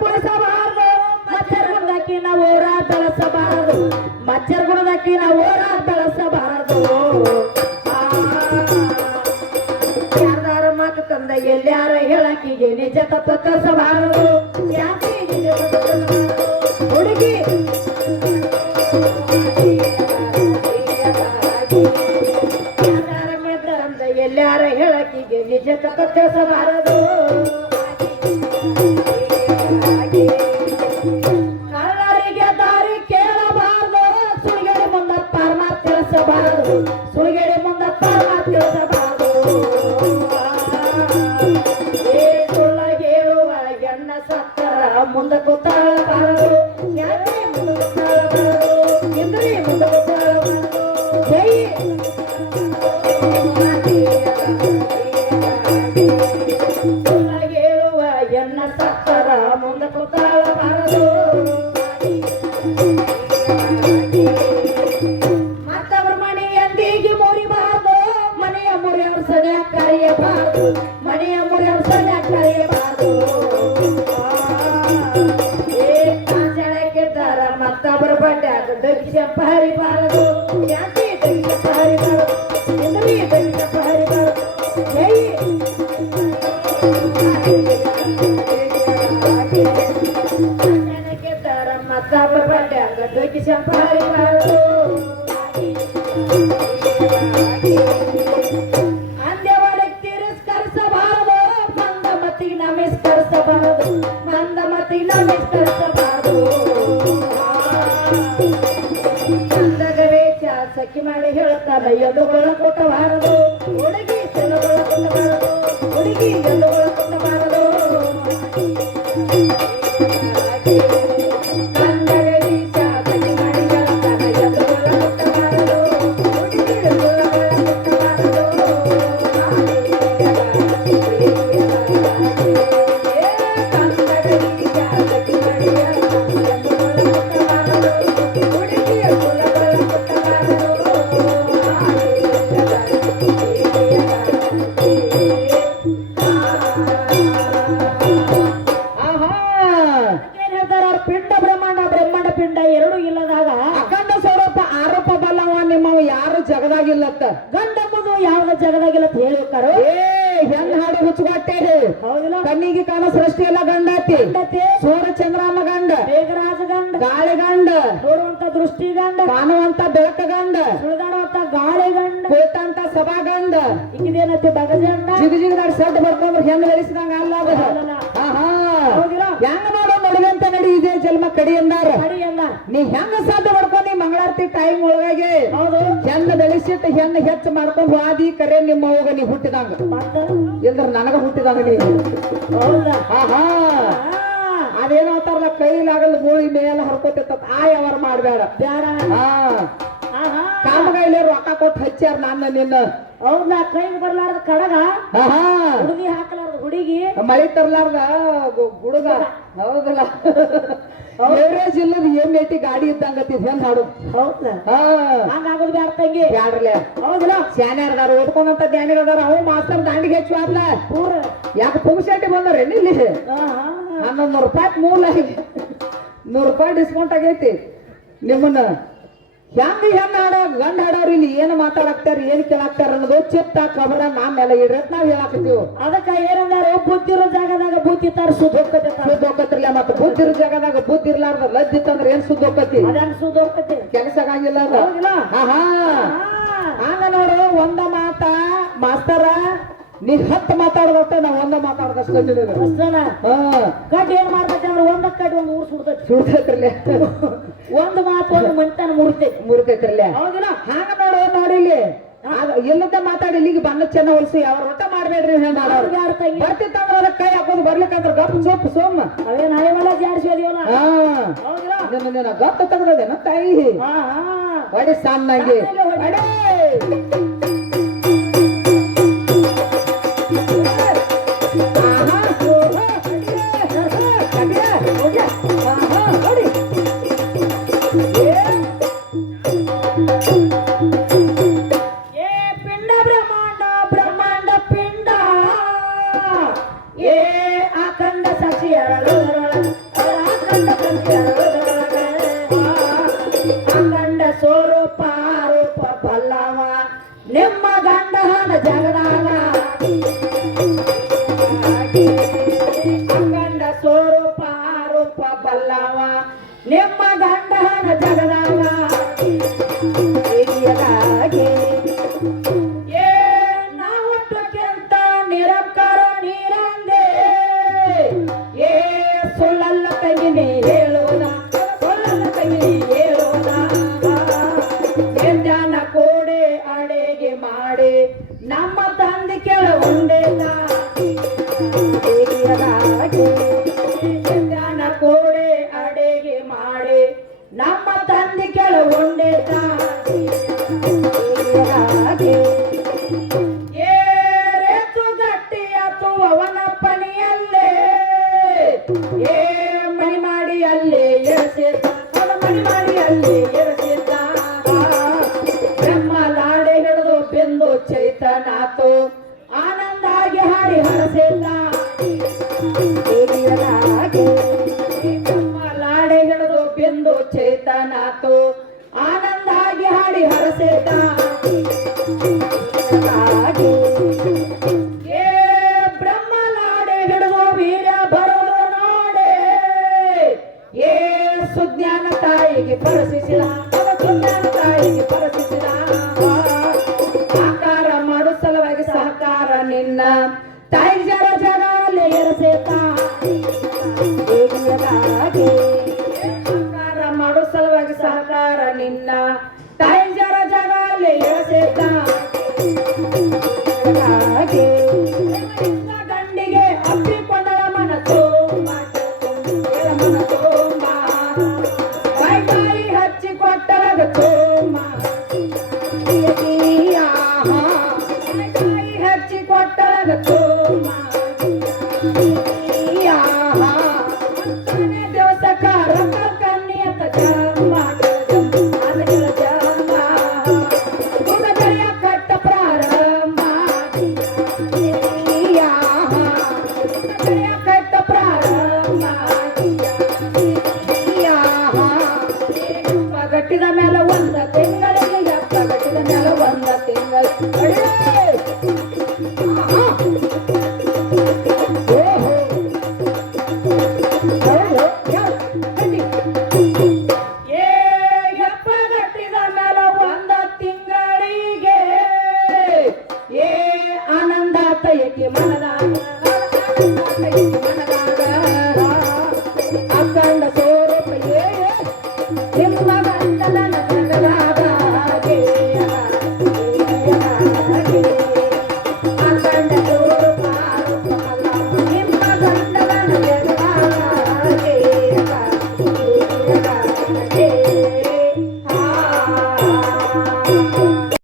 ಕುಡಿಸಬಾರದು ಮಚ್ಚರ್ ಗುಣದಕ್ಕಿ ನಾವು ಊರ ಬೆಳೆಸಬಾರದು ಮಚ್ಚರ್ ಗುಣದಕ್ಕಿ ನಾವು ಊರ ಬೆಳೆಸಬಾರದು ಯಾರ್ದಾರ ಮಾತು ತಂದ ಎಲ್ಲಾರ ಹೇಳಕ್ಕಿಗೆ ನಿಜ ತಪ್ಪ ಕಸಬಾರದು ಯಾಕೆ ಹುಡುಗಿ ಎಲ್ಲಾರ ಹೇಳಕ್ಕಿಗೆ ನಿಜ ತಪ್ಪ ಕಸಬಾರದು ಕಳ್ಳರಿಗೆ ದಾರಿ ಕೇಳಬಾರದು ಸುಳಿಗಡೆ ಮುಂದ ಪಾರ್ಮಾತ್ ತಿಳಿಸಬಾರದು ಸುಳಿಗಡೆ ಮುಂದ ಪಾರ್ಮಾತ್ ತಿಳಿಸಬಾರದು ಸುಳ್ಳ ಹೇಳುವ ಎಣ್ಣ ಸತ್ತರ ಮುಂದ ಕೂತಾಳಬಾರದು ಯಾಕೆ ಮುಂದ ಕೂತಾಳಬಾರದು ಇಂದ್ರಿ ಮುಂದ ಕೂತಾಳಬಾರದು ಜೈ ಸುಳ್ಳ ಹೇಳುವ ಎಣ್ಣ ಸತ್ತರ ಮುಂದ ಕೂತಾಳಬಾರದು ಮತ್ತವರ ಮನೆ ಎಂದಿಗೆ ಮುರಿಬಾರದು ಮನೆಯ ಮುರಿಯವ್ರ ಸರಿಯ ಕರೆಯಬಾರದು ಮನೆಯ ಮುರಿಯವ್ರ ಸರಿಯ ಕರೆಯಬಾರದು ಕಾಂಚಳಕ್ಕಿದ್ದಾರ ಮತ್ತವರ ಬಡ್ಡ್ಯಾಗ ದಕ್ಷಿಣಪ್ಪ ಹರಿಬಾರದು ಯಾಕೆ ದಕ್ಷಿಣಪ್ಪ ಹರಿಬಾರದು ಎಂದ್ರಿ ದಕ್ಷಿಣಪ್ಪ ಹರಿಬಾರದು ಜೈ ಮತ್ತವರ ಬಡ್ಡ್ಯಾಗ ದಕ್ಷಿಣಪ್ಪ ಹರಿಬಾರದು ಅಂದ್ಯವಳಿಗೆ ತಿರಸ್ಕರಿಸಬಾರದು ಮಂದ ಮತಿಗೆ ನಮಸ್ಕರಿಸಬಾರದು ಮಂದ ಮತಿಗೆ ನಮಸ್ಕರಿಸಬಾರದು ಚಂದಗವೇ ಸಖಿ ಮಾಡಿ ಹೇಳ್ತಾರ ಎದುಗಳ ಕೊಟ್ಟಬಾರದು ಹುಡುಗಿ ಚೆನ್ನಗಳ ಕೊಟ್ಟಬಾರದು ಹುಡುಗಿ ಎದುಗಳ ಕೊಟ್ಟಬಾರದು ಪಿಂಡ ಬ್ರಹ್ಮಾಂಡ ಬ್ರಹ್ಮಾಂಡ ಪಿಂಡ ಎರಡು ಇಲ್ಲದಾಗ ಅಖಂಡ ಸ್ವರೂಪ ಆರೋಪ ಬಲ್ಲವ ನಿಮ್ಮವ ಯಾರು ಜಗದಾಗಿಲ್ಲತ್ತ ಗಂಡಂಬುದು ಯಾವ್ದ ಜಗದಾಗಿಲ್ಲತ್ತ ಹೇಳಿರ್ತಾರೋ ಹೆಂಗ್ ಹಾಡು ಹುಚ್ಚುಗಟ್ಟೆ ಹೌದಿಲ್ಲ ಕಣ್ಣಿಗೆ ಕಾಣೋ ಸೃಷ್ಟಿ ಎಲ್ಲ ಗಂಡತಿ ಸೂರ್ಯ ಚಂದ್ರನ ಗಂಡ ಬೇಗರಾಜ ಗಂಡ ಗಾಳಿ ಗಂಡ ನೋಡುವಂತ ದೃಷ್ಟಿ ಗಂಡ ಕಾಣುವಂತ ಬೆಳಕ ಗಂಡ ಸುಳಿದಾಡುವಂತ ಗಾಳಿ ಗಂಡ ಕೂತಂತ ಸಭಾ ಗಂಡ ಈಗಿದೇನತಿ ಬಗಜಂಡ ಜಿಗಜಿಗದಾಡ್ ಸಡ್ಡ ಬರ್ಕೊಂಡ್ರೆ ಹೆಂಗ್ ಬೆಳೆಸಿದಂಗ ಅಲ್ಲ ಹೆಂಗ ಮಾಡೋ ನಡುವಂತ ನಡಿ ಇದೇ ಜನ್ಮ ಕಡಿ ಎಂದಾರ ನೀ ಹೆಂಗ ಸಾಧ್ಯ ಮಾಡ್ಕೊಂಡ್ ನೀ ಮಂಗಳಾರತಿ ಟೈಮ್ ಒಳಗಾಗಿ ಹೆಂಗ ಬೆಳೆಸಿಟ್ಟು ಹೆಂಗ ಹೆಚ್ಚು ಮಾಡ್ಕೊಂಡ್ ಹೋದಿ ಕರೆ ನಿಮ್ಮ ಹೋಗ ನೀ ಹುಟ್ಟಿದಂಗ ಇಲ್ದ್ರ ನನಗ ಹುಟ್ಟಿದಂಗ ನೀ ಅದೇನೋ ಅಂತಾರಲ್ಲ ಕೈಲಾಗಲ್ಲ ಮೂಳಿ ಮೇಲೆ ಹರ್ಕೋತಿತ್ತ ಆ ಯಾವಾರ ಮಾಡ್ಬೇಡ ಕಾಮಗಾಯಿಲೆ ರೊಕ್ಕ ಕೊಟ್ಟು ಹಚ್ಚಾರ ನನ್ನ ನಿನ್ನ ಹೌದಾ ಕೈಗೆ ಬರ್ಲಾರ್ದ ಕಡಗ ಹುಡುಗಿ ಹಾಕಲಾರ್ದ ಹುಡುಗಿ ಮಳಿ ತರ್ಲಾರ್ದ ಹುಡುಗ ಹೌದಲ್ಲ ಎವರೇಜ್ ಇಲ್ಲದ ಏಟಿ ಗಾಡಿ ಇದ್ದಂಗತಿ ಹೆಂಗ್ ಹಾಡು ಹೌದಾ ಹಂಗಾಗೋದು ಬ್ಯಾಡ ತಂಗಿ ಬ್ಯಾಡ್ರಲೆ ಹೌದಲ್ಲ ಸ್ಯಾನ್ಯಾರ್ದಾರ ಓದ್ಕೊಂಡಂತ ಧ್ಯಾನಿಗಳದಾರ ಅವು ಮಾಸ್ತರ್ ದಾಂಡಿಗೆ ಹೆಚ್ಚು ಆದ್ಲ ಯಾಕೆ ಪುಂಗಶೆಟ್ಟಿ ಬಂದಾರ ಇಲ್ಲಿ 1100 ರೂಪಾಯಿ ಮೂಲ ₹100 ಡಿಸ್ಕೌಂಟ್ ಆಗೈತಿ ನಿಮ್ಮನ್ನ ಹೆಂಗ ಹೆಂಗ ಹಾಡ ಗಂಡ ಹಾಡೋರು ಇಲ್ಲಿ ಏನ್ ಮಾತಾಡಕ್ತಾರ ಏನ್ ಕೇಳಾಕ್ತಾರ ಅನ್ನೋದು ಚಿತ್ತ ಖಬರ ನಾಮೆಲ್ಲ ಇಡ್ರತ್ ನಾವ್ ಹೇಳಾಕತ್ತೀವಿ ಅದಕ್ಕ ಏನಂದಾರ ಬುದ್ಧಿ ಇರೋ ಜಾಗದಾಗ ಬುದ್ಧಿ ಇತ್ತಾರ ಸುದ್ದ ಹೋಗ್ಕತ್ತಿರ್ಲ ಮತ್ತ ಬುದ್ಧಿ ಇರೋ ಜಾಗದಾಗ ಬುದ್ಧಿ ಇರ್ಲಾರ್ದ ಲದ್ದಿತ್ತಂದ್ರ ಏನ್ ಸುದ್ದ ಹೋಗ್ಕತಿ ಅದೇನ್ ಸುದ್ದ ಹೋಗ್ಕತಿ ಕೆಲಸ ಆಗಿಲ್ಲ ಹಂಗ ನೋಡು ಒಂದ ಮಾತ ಮಾಸ್ತರ ನೀ 10 ಮಾತಾಡದಷ್ಟ ನಾ ಒಂದ ಮಾತಾಡದಷ್ಟ ಕಡ್ ಏನ್ ಮಾಡ್ತೈತಿ ಅಂದ್ರೆ ಒಂದ ಕಡ್ ಒಂದ್ ಊರ್ ಸುಡ್ತೈತ್ರಲ್ಲ ಒಂದ್ ಮಾತು ಒಂದು ಮಂತನ ಮುರಿತೈತ್ರಲ್ಲ ಹೌದಿಲ್ಲ ಹಂಗ ನೋಡು ನೋಡಿಲ್ಲಿ ಎಲ್ಲದ ಮಾತಾಡಿ ಇಲ್ಲಿಗೆ ಬಣ್ಣ ಚೆನ್ನ ಹೊಲ್ಸಿ ಅವ್ರ ಊಟ ಮಾಡ್ಬೇಡ್ರಿ ಬರ್ತಿತ್ತಂದ್ರ ಅದಕ್ಕೆ ಕೈ ಹಾಕೋದು ಬರ್ಲಿಕ್ಕಂದ್ರ ಗಪ್ ಸೊಪ್ಪು ಸೋಮ ಅವೇನ್ ಹಳೆವೆಲ್ಲ ಜಾರಿಸಿದೀವಲ್ಲ ಗಪ್ ತಗದೇನ ತಾಯಿ ಒಡಿ ಸಣ್ಣಂಗೆ ನಿಮ್ಮ ಗಂಡನ ಜಗದಾಗ ಹಿರಿಯರಾಗಿ ಏ ನಾವಟ್ಟಕ್ಕಿಂತ ನಿರಂಕಾರ ನೀರಂದೆ ಏ ಸುಳ್ಳಲ್ಲ ಕೈನಿ ಹೇಳೋಣ ಸುಳ್ಳಲ್ಲ ಕೈನಿ ಹೇಳೋಣ ಎಂಜಾನ ಕೋಡೆ ಅಡೆಗೆ ಮಾಡಿ ನಮ್ಮ ತಂದೆ ಕೆಳಗೊಂಡೇನ ಹಿರಿಯರಾಗಿ ಎಂಜಾನ ಕೋಡೆ ಅಡೆಗೆ ಮಾಡಿ ನಮ್ಮ ತಂದೆ ಕೆಳಗೊಂಡೇನ ಹಿರಿಯರಾಗಿ ಏ ರೇತು ಗಟ್ಟಿ ಅಥವಾ ಅವನ ಪಣಿಯಲ್ಲೇ ಏ ಮಣಿ ಮಾಡಿ ಅಲ್ಲೇ ಎಳಸಿದ್ದ ಅವನ ಮಣಿ ಮಾಡಿ ಅಲ್ಲೇ ಎಳಸಿದ್ದ ಬ್ರಹ್ಮ ಲಾಡೆ ಹಿಡಿದು ಬೆಂದು ಚೈತನಾತು ಆನಂದಾಗಿ ಹಾಡಿ ಹರಸಿದ್ದ ಹಿರಿಯರಾಗಿ ಬ್ರಹ್ಮ ಲಾಡೆ ಹಿಡಿದು ಬೆಂದು ಚೈತನಾತು ಆನಂದಾಗಿ ಹಾಡಿ ಹರಸಿದ್ದ ಹಿರಿಯರಾಗಿ ಏ ಬ್ರಹ್ಮ ಲಾಡೆ ಹಿಡಿದು ವೀರ ಬರೋದು ನೋಡೆ ಏ ಸುಜ್ಞಾನ ತಾಯಿಗೆ ಪರಸಿಸಿದ ಸುಜ್ಞಾನ ತಾಯಿಗೆ ಪರಸಿಸಿದ ಸಾಕಾರ ಮಾಡು ಸಲುವಾಗಿ ಸಹಕಾರ ನಿನ್ನ ತಾಯಿ ಜರ ಜಗಲ್ಲಿ ಎರಸೇತ ಹಿರಿಯರಾಗಿ ಸಹಕಾರ ಮಾಡು ಸಲುವಾಗಿ ಸಹಕಾರ ನಿನ್ನ ತಾಯಿ ಜರ ಜಗಲ್ಲಿ ಎರಸೇತ ಹಿರಿಯರಾಗಿ ಗಂಡಿಗೆ ಅಪ್ಪಿಕೊಂಡಳ ಮನ ತುಂಬ ಮನ ತುಂಬ ಕಾಯಿ ಹಚ್ಚಿ ಕೊಟ್ಟರಗ ತುಂಬ ಕಾಯಿ ಹಚ್ಚಿ ಕೊಟ್ಟರಗ ತುಂಬ ದಿವಸಕ್ಕ ರೊಕ್ಕ ಕನ್ನಿಯತ್ತ ಜಮ್ಮ ಜಮ್ಮ ಮುಗದಯ ಕಟ್ಟ ಪ್ರಾರಂಭ ಕಟ್ಟ ಪ್ರಾರಂಭ ಗಟ್ಟಿದ ಮೇಲೆ ಒಂದ ತಿಂಗಳಿಗೆ ಎಪ್ಪ ಗಟ್ಟಿದ ಮೇಲೆ ಒಂದ ತಿಂಗಳ ಏ ಎಪ್ಪ ಗಟ್ಟಿದ ಮೇಲೆ ಒಂದ ತಿಂಗಳಿಗೆ ಏ ಆನಂದ ತಯಕಿ ಮನದಾಗ ಅಖಂಡ